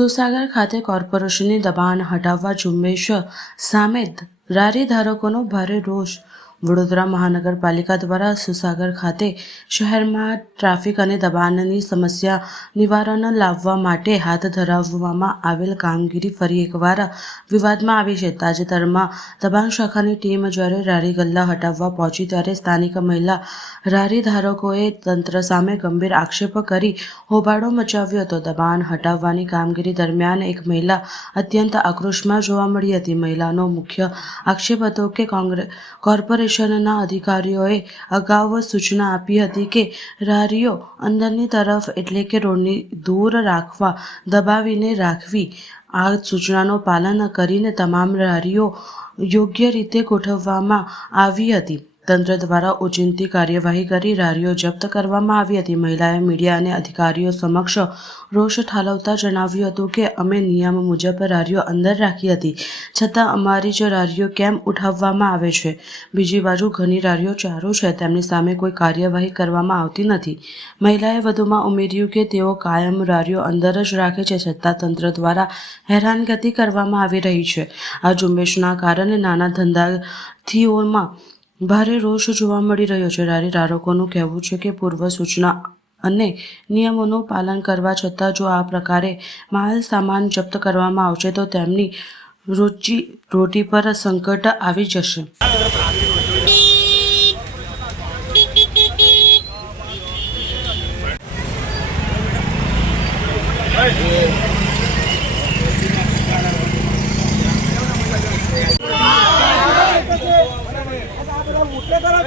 સુસાગર ખાતે કોર્પોરેશનની દબાણ હટાવવા ઝુંબેશ સામે રારી ધારકોનો ભારે રોષ વડોદરા મહાનગરપાલિકા દ્વારા સુસાગર ખાતે શહેરમાં ટ્રાફિક અને દબાણની સમસ્યા નિવારણ લાવવા માટે હાથ ધરાવવામાં આવેલ કામગીરી ફરી એકવાર વિવાદમાં આવી છે. તાજેતરમાં દબાણ શાખાની ટીમ જ્યારે રારી ગલ્લા હટાવવા પહોંચી, ત્યારે સ્થાનિક મહિલા રારી ધારકોએ તંત્ર સામે ગંભીર આક્ષેપ કરી હોબાળો મચાવ્યો હતો. દબાણ હટાવવાની કામગીરી દરમિયાન એક મહિલા અત્યંત આક્રોશમાં જોવા મળી હતી. મહિલાનો મુખ્ય આક્ષેપ હતો કે કોંગ્રેસ કોર્પોરેશનના અધિકારીઓએ અગાઉ સૂચના આપી હતી કે રારીઓ અંદરની તરફ એટલે કે રોડની દૂર રાખવા દબાવીને રાખવી. આ સૂચનાનું પાલન કરીને તમામ રારીઓ યોગ્ય રીતે ગોઠવવામાં આવી હતી. તંત્ર દ્વારા ઉચિંતી કાર્યવાહી કરી રારીઓ જપ્ત કરવામાં આવી હતી. મહિલાએ મીડિયા અને અધિકારીઓ સમક્ષ રોષ ઠાલવતા જણાવ્યું હતું કે, અમે નિયમ મુજબ રારીઓ અંદર રાખી હતી, છતાં અમારી જ રારીઓ કેમ ઉઠાવવામાં આવે છે? બીજી બાજુ, ઘણી રારીઓ ચાલુ છે, તેમની સામે કોઈ કાર્યવાહી કરવામાં આવતી નથી. મહિલાએ વધુમાં ઉમેર્યું કે, તેઓ કાયમ રારીઓ અંદર જ રાખે છે, છતાં તંત્ર દ્વારા હેરાનગતિ કરવામાં આવી રહી છે. આ ઝુંબેશના કારણે નાના ધંધાર્થીઓમાં ભારે રોષ જોવા મળી રહ્યો છે. રારી ધારકોનું કહેવું છે કે પૂર્વ સૂચના અને નિયમોનું પાલન કરવા છતાં જો આ પ્રકારે માલ સામાન જપ્ત કરવામાં આવશે તો તેમની રોજી રોટી પર સંકટ આવી જશે.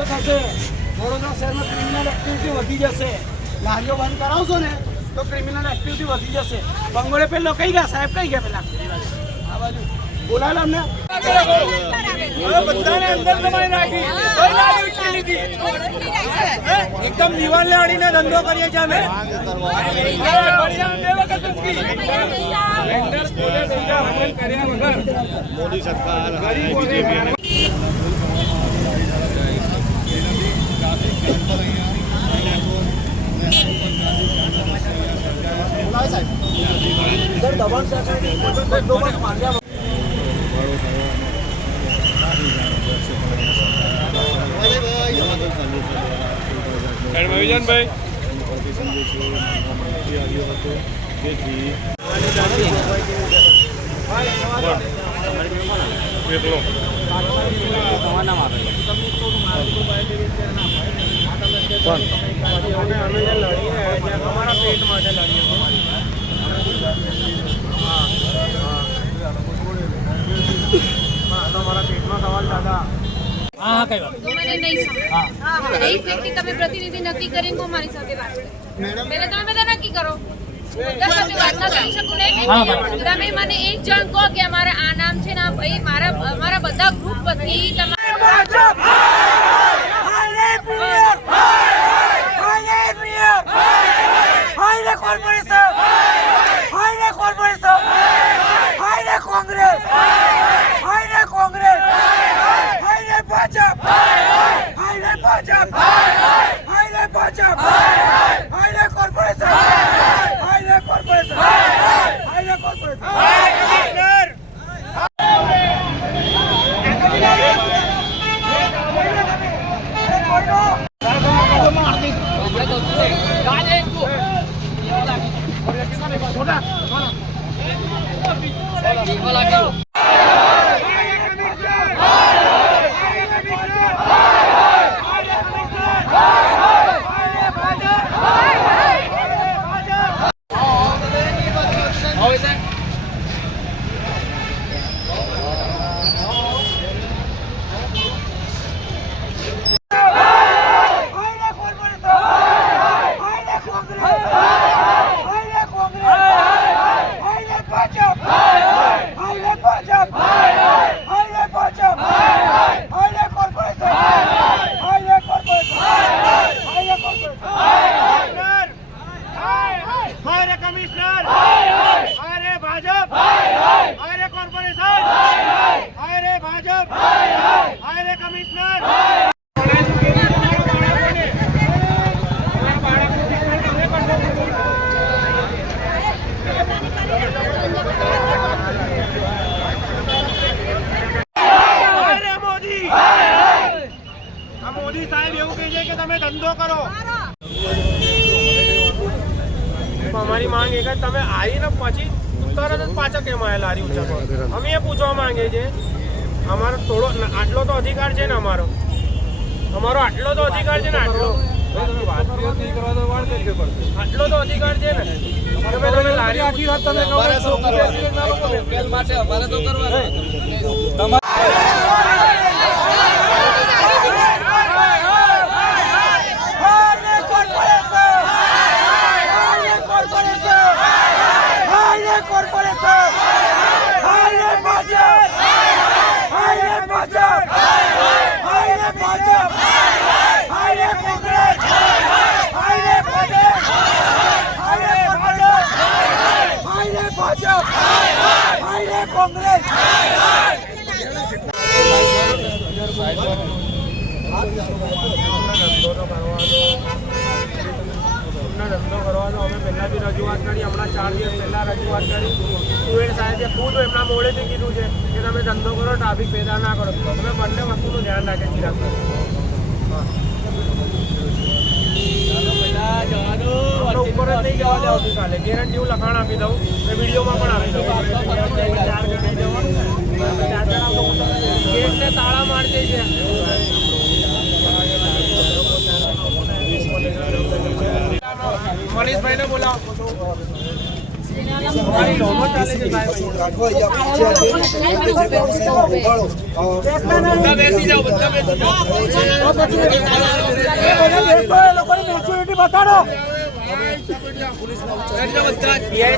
એટલો થશે વડોદરા શહેરમાં ક્રિમિનલ એક્ટિવિટી વધી જશે લારીઓ બંધ કરાવશો ને તો ક્રિમિનલ એક્ટિવિટી વધી જશે. બંગોળે પેલો કઈ ગયા? સાહેબ કઈ ગયા પેલા? આ બાજુ. બોલાયેલો અમને? એકદમ દિવાલ અડીને ધંધો કરીએ છીએ અરે, બળિયામાં બે વખત ઉચકી. અંદર પોલીસ અહીંયા હમલ કર્યા વગર મોદી સરકાર અને બીજેપી અને સર દબાણ શાખાની બંદોબસ્ત માંગ્યા તેથી અમારા પેટ માટે લડીએ તમારા પેટમાં સવાલ દાદા. તો મને નહીં. સમજ એક વ્યક્તિ તમે પ્રતિનિધિ નક્કી કરીને મારી સાથે વાત કરો. પહેલા તમે બધા નક્કી કરો. બધા વાત ના કરી શકું ને? તમે મને એક જણ કહો કે અમારે આ નામ છે ને આ ભાઈ મારા મારા બધા ગ્રુપ વતી તમારે Hola, hola. કમિશનર! હાય રે ભાજપ હાય! રે કોર્પોરેશન હાય, રે ભાજપ! હાય, રે કમિશનર! મોદી સાહેબ એવું કહે છે કે તમે ધંધો કરો. અમારી માંગ એ કે તમે આવીને પછી તરત જ પાછા કેમ આવેલા લારી ઊંચા અમે એ પૂછવા માંગીએ છીએ અમારો થોડો આટલો તો અધિકાર છે ને અમારો? અમારો આટલો તો અધિકાર છે ને આટલો? આટલો તો અધિકાર છે ને? તમે તમે લારી આખી રાત તમે ધંધો કરવાનો અમે પહેલાં બી રજૂઆત કરી હમણાં ચાર દિવસ પહેલા રજૂઆત કરી. સુવેડ સાહેબે ખુદ એમના મોડેથી કીધું છે કે તમે ધંધો કરો ટ્રાફિક પેદા ના કરો. તમે બંને વસ્તુનું ધ્યાન રાખે ચિરાગ ઉપર જ નહીં જવા દે આવતીકાલે ગેરંટી હું લખાણ આપી દઉં. ને વિડીયોમાં પણ આપી દઉં. ચાર જણ નહીં ગેટને તાળા મારતી દે છે મનીષભાઈને બોલાવો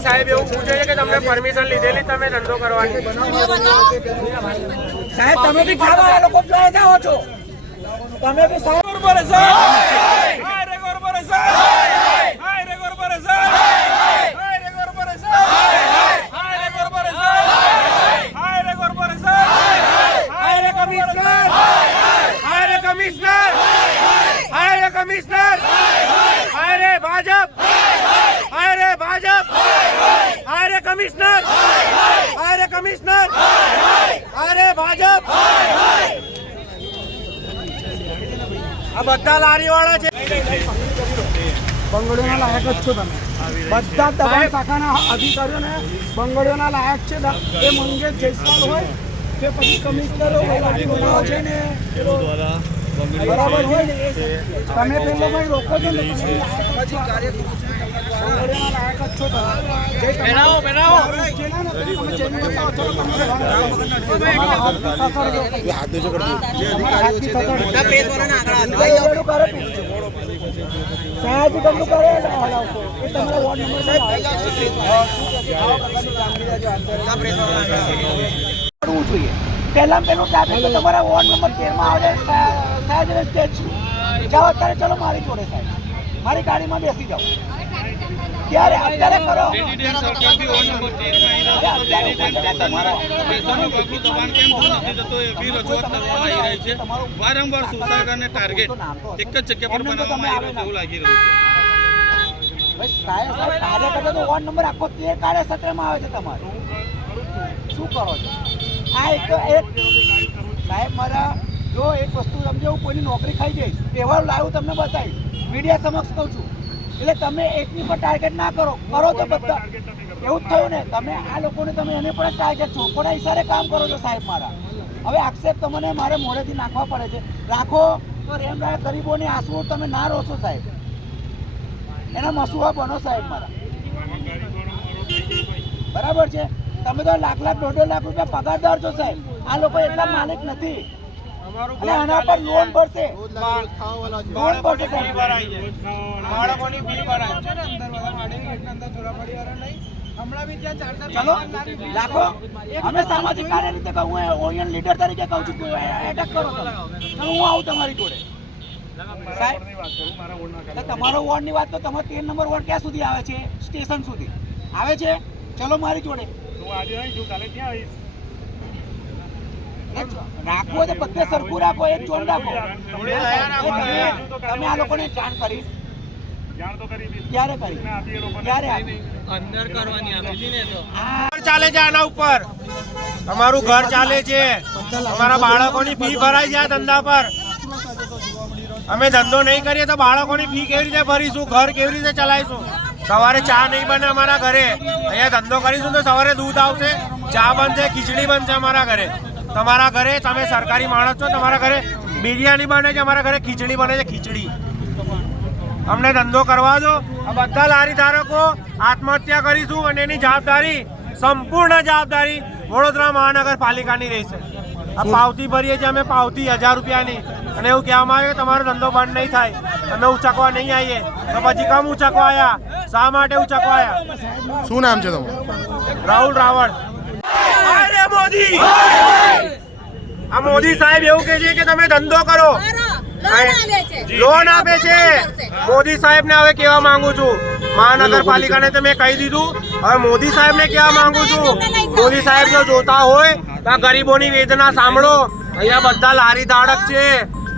સાહેબ એવું પૂછે છે કે તમને પરમિશન લીધેલી તમે ધંધો કરવાની સાહેબ તમે બી ખાવા આ લોકો જાઓ છો તમે બી સાહેબ હાય રે ભાજપ હાય રે ભાજપ હાય રે કમિશનર હાય રે કમિશનર. અરે ભાજપ. આ બધા લારી વાળા છે. બંગડીઓના લાયક જ છો તમે. બધા દબાણ શાખાના અધિકારીઓને બંગડીઓના લાયક છે. એ મંગેશ જયસ્વાલ હોય કે પછી કમિશનરો હોય છે ને. બરાબર હોય તમે પેલો ભાઈ રોકો છો ને સાહેબ વોર્ડ નંબર કરવું જોઈએ પહેલા પેલું ટ્રાફિક વોર્ડ નંબર તેરમાં આવે સાહેબ જાઓ અત્યારે ચલો મારી જોડે, સાહેબ. મારી ગાડીમાં બેસી જાઓ. ત્યારે અત્યારે કરો. વારંવાર ઉપર તમારો ટાર્ગેટ એક જ જગ્યા પર બનાવવામાં આવી રહ્યું લાગી રહ્યું તો વોર્ડ નંબર આખો તેર કાર્ય સત્રમાં આવે છે તમારે. શું કરો છો? આ એક એક સાહેબ મારા જો એક વસ્તુ સમજો કોઈની નોકરી ખાઈ જઈશ તહેવાર લાવ્યું તમને બતાવીશ. મીડિયા સમક્ષ કહું છું. એટલે તમે એકની પર ટાર્ગેટ ના કરો કરો તો બધા. એવું જ થયું ને તમે આ લોકોને તમે એને પણ ટાર્ગેટ છો કોના હિસારે કામ કરો છો સાહેબ મારા. હવે આક્ષેપ તમને મારે મોઢેથી નાખવા પડે છે. રાખો તો રેમ રાય ગરીબોની આંસુ તમે ના રોશો સાહેબ. એના મસુઆ બનો સાહેબ મારા. બરાબર છે? તમે તો લાખ લાખ દોઢ દોઢ લાખ રૂપિયા પગારદાર છો સાહેબ. આ લોકો એટલા માલિક નથી. અને આના પર લોન ભરશે. લોન ભરશે બાળકોની ફી ભરાય ચલો રાખો. અમે સામાજિક કાર્ય રીતે કહું ઓરિયન લીડર તરીકે કહું છું એટેક કરો તમે. હું આવું તમારી જોડે. સાહેબ તમારો વોર્ડની વાત તો તમારો તેર નંબર વોર્ડ ક્યાં સુધી આવે છે? સ્ટેશન સુધી. આવે છે? ચલો મારી જોડે. રાખવો તો બધે સરખું રાખો એક ચોન રાખો. તમે આ લોકોને જાણ કરી. ક્યારે કરી? ક્યારે આપી? આ ચાલે છે આના ઉપર. તમારું ઘર ચાલે છે. અમારા બાળકોની ફી ભરાય છે આ ધંધા પર. અમે ધંધો નહીં કરીએ તો બાળકોની ફી કેવી રીતે ભરીશું? ઘર કેવી રીતે ચલાવીશું? સવારે ચા નહીં બને અમારા ઘરે. અહીંયા ધંધો કરીશું તો સવારે દૂધ આવશે ચા બનશે ખીચડી બનશે અમારા ઘરે. તમારા ઘરે તમે સરકારી માણસ છો તમારા ઘરે બિરયાની બને છે અમારા ઘરે ખીચડી બને છે ખીચડી. અમને ધંધો કરવા દો. આ બધા લારી ધારકો આત્મહત્યા કરીશું અને એની જવાબદારી સંપૂર્ણ જવાબદારી વડોદરા મહાનગરપાલિકાની રહેશે. આ પાવતી ભરીએ છીએ અમે પાવતી હજાર રૂપિયાની. અને એવું કહેવામાં આવે કે તમારો ધંધો બંધ નહીં થાય. અમે ઉચકવા નહીં આવીએ. તો પછી કમ ઉચકવા આવ્યા શા માટે ઉચકવા આવ્યા શું નામ છે તમારું? રાહુલ રાવળ. મોદી! આ મોદી સાહેબ એવું કહે છે કે તમે ધંધો કરો. લોન આપે છે. મોદી સાહેબ ને હવે કેવા માંગુ છું. મહાનગરપાલિકાને તો મેં કહી દીધું. હવે મોદી સાહેબ ને કેવા માંગુ છું. મોદી સાહેબ જો જોતા હોય તો આ ગરીબોની વેદના સાંભળો. અહીંયા બધા લારી ધાડક છે.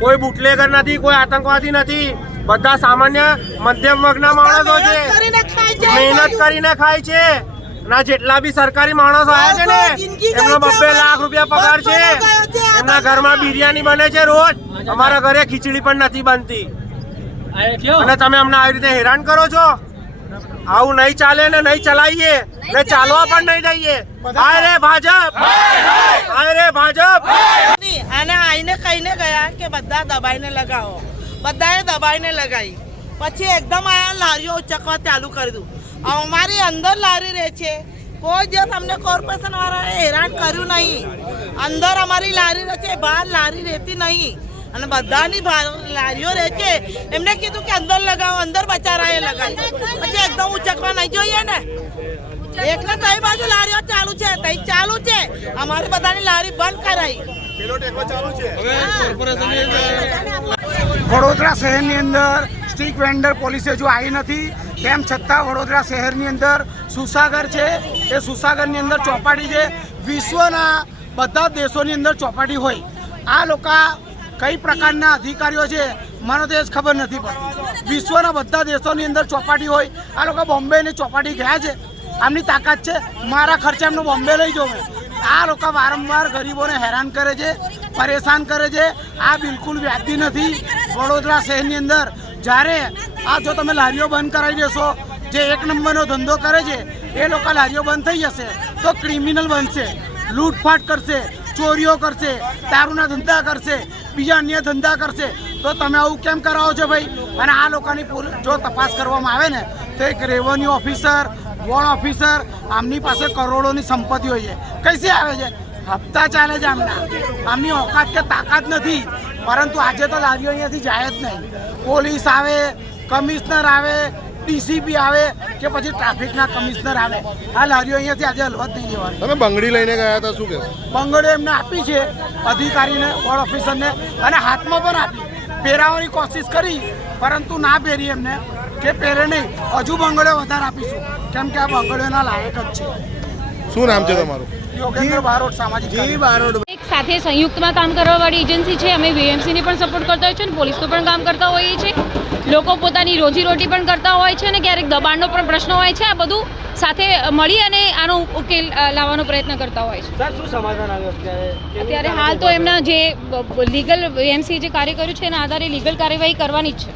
કોઈ બુટલેગર નથી કોઈ આતંકવાદી નથી. બધા સામાન્ય મધ્યમ વર્ગના માણસો છે. મહેનત કરીને ખાય છે. ના જેટલા બી સરકારી માણસો આવ્યા છે ને એમનો બબ્બે લાખ રૂપિયા પગાર છે. એમના ઘરમાં બિરયાની બને છે રોજ. અમારા ઘરે ખીચડી પણ નથી બનતી. અને તમે અમને આવી રીતે હેરાન કરો છો? આવું નહીં ચાલે ને નહીં ચલાવીએ. ને ચાલવા પણ નહીં દઈએ હાય રે ભાજપ! હાય રે ભાજપ. અને આઈને કહીને ગયા કે બધા દબાઈને લગાવો. બધાએ દબાઈને લગાવી. પછી એકદમ આ લારીઓ ઉચકવા ચાલુ કરી દઉં. અમારી અંદર લારી રહે છે. કોઈ દિવસ અમને કોર્પોરેશન વાળાએ હેરાન કર્યું નહીં. અંદર અમારી લારી રહે છે બહાર લારી રહેતી નહીં. અને બધાની બહાર લારીઓ રહે છે. એમને કીધું કે અંદર લગાવો અંદર બચારાએ લગાવી. પછી એકદમ ઉચકવા નહીં જોઈએ ને. એટલે કઈ બાજુ લારીઓ ચાલુ છે તઈ ચાલુ છે. અમારી બધાની લારી બંધ કરાઈ. વડોદરા શહેરની અંદર સ્ટ્રીટ વેન્ડર પોલીસે જો આવી નથી, તેમ છતાં વડોદરા શહેરની અંદર સુસાગર છે. એ સુસાગરની અંદર ચોપાટી છે. વિશ્વના બધા દેશોની અંદર ચોપાટી હોય. આ લોકો કઈ પ્રકારના અધિકારીઓ છે, મને તો એ જ ખબર નથી પડતી. વિશ્વના બધા દેશોની અંદર ચોપાટી હોય. આ લોકો બોમ્બેની ચોપાટી ગયા છે. આમની તાકાત છે. મારા ખર્ચે એમનું બોમ્બે લઈ જવું આ લોકો વારંવાર ગરીબોને હેરાન કરે છે, પરેશાન કરે છે. આ બિલકુલ વ્યાજબી નથી. વડોદરા શહેરની અંદર જ્યારે આ જો તમે લારીઓ બંધ કરાવી દેશો, જે એક નંબરનો ધંધો કરે છે, એ લોકો લારીઓ બંધ થઈ જશે, તો ક્રિમિનલ બનશે, લૂંટફાટ કરશે, ચોરીઓ કરશે, દારૂના ધંધા કરશે, બીજા અન્ય ધંધા કરશે. તો તમે આવું કેમ કરાવો છો ભાઈ? અને આ લોકોની જો તપાસ કરવામાં આવે ને, તો એક રેવન્યુ ઓફિસર વોર્ડ ઓફિસર આમની પાસે કરોડોની સંપત્તિ હોય છે. કઈસી આવે છે? હપ્તા ચાલે છે આમના. આમની ઓકાત કે તાકાત નથી. પરંતુ આજે તો લારીઓ અહીંયાથી જાય જ નહીં. પોલીસ આવે કમિશનર આવે ડીસીપી આવે કે પછી ટ્રાફિકના કમિશનર આવે. આ લારીઓ અહીંયાથી આજે હલવત નહીં દેવાની તમે બંગડી લઈને ગયા હતા શું કે બંગડો એમને આપી છે અધિકારીને વોર્ડ ઓફિસરને અને હાથમાં પણ આપી. પહેરાવવાની કોશિશ કરી પરંતુ ના પહેરી એમને કે પહેરે નહીં હજુ બંગડીઓ વધારે આપીશું. કેમ કે આ બંગડીઓના લાયક જ છે. શું નામ છે તમારું? યોગેન્દ્ર બારોટ સામાજિક કાર્યકર. સાથે સંયુક્તમાં કામ કરવાવાળી એજન્સી છે. અમે વીએમસીને પણ સપોર્ટ કરતા હોય છે અને પોલીસનું પણ કામ કરતા હોઈએ છીએ. લોકો પોતાની રોજીરોટી પણ કરતા હોય છે અને ક્યારેક દબાણનો પણ પ્રશ્ન હોય છે. આ બધું સાથે મળી અને આનો ઉકેલ લાવવાનો પ્રયત્ન કરતા હોય છે. અત્યારે? હાલ તો એમના જે લીગલ વીએમસી જે કાર્ય કર્યું છે એના આધારે લીગલ કાર્યવાહી કરવાની જ છે.